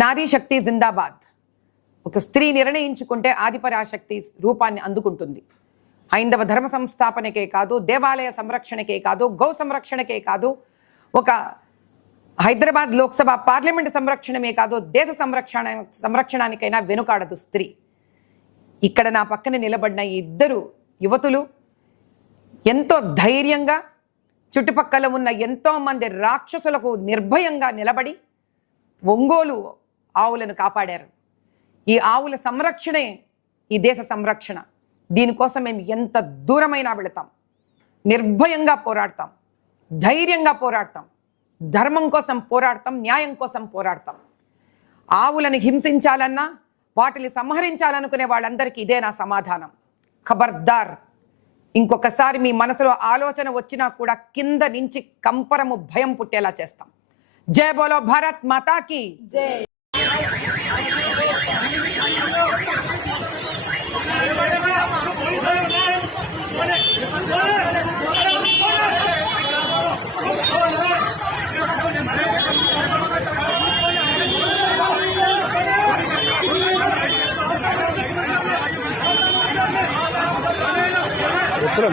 నారీ శక్తి జిందాబాద్. ఒక స్త్రీ నిర్ణయించుకుంటే ఆదిపరాశక్తి రూపాన్ని అందుకుంటుంది. హైందవ ధర్మ సంస్థాపనకే కాదు, దేవాలయ సంరక్షణకే కాదు, గౌ సంరక్షణకే కాదు, ఒక హైదరాబాద్ లోక్సభ పార్లమెంట్ సంరక్షణమే కాదు, దేశ సంరక్షణానికైనా వెనుకాడదు స్త్రీ. ఇక్కడ నా పక్కన నిలబడిన ఈ ఇద్దరు యువతులు ఎంతో ధైర్యంగా చుట్టుపక్కల ఉన్న ఎంతో మంది రాక్షసులకు నిర్భయంగా నిలబడి ఒంగోలు ఆవులను కాపాడారు. ఈ ఆవుల సంరక్షణే ఈ దేశ సంరక్షణ. దీనికోసం మేము ఎంత దూరమైనా వెళతాం, నిర్భయంగా పోరాడతాం, ధైర్యంగా పోరాడతాం, ధర్మం కోసం పోరాడతాం, న్యాయం కోసం పోరాడతాం. ఆవులను హింసించాలన్నా, వాటిని సంహరించాలనుకునే వాళ్ళందరికీ ఇదే నా సమాధానం. ఖబర్దార్, ఇంకొకసారి మీ మనసులో ఆలోచన వచ్చినా కూడా కింద నుంచి కంపరము భయం పుట్టేలా చేస్తాం. జై బోలో భారత్ మాతాకి జై. ఎప్పుడు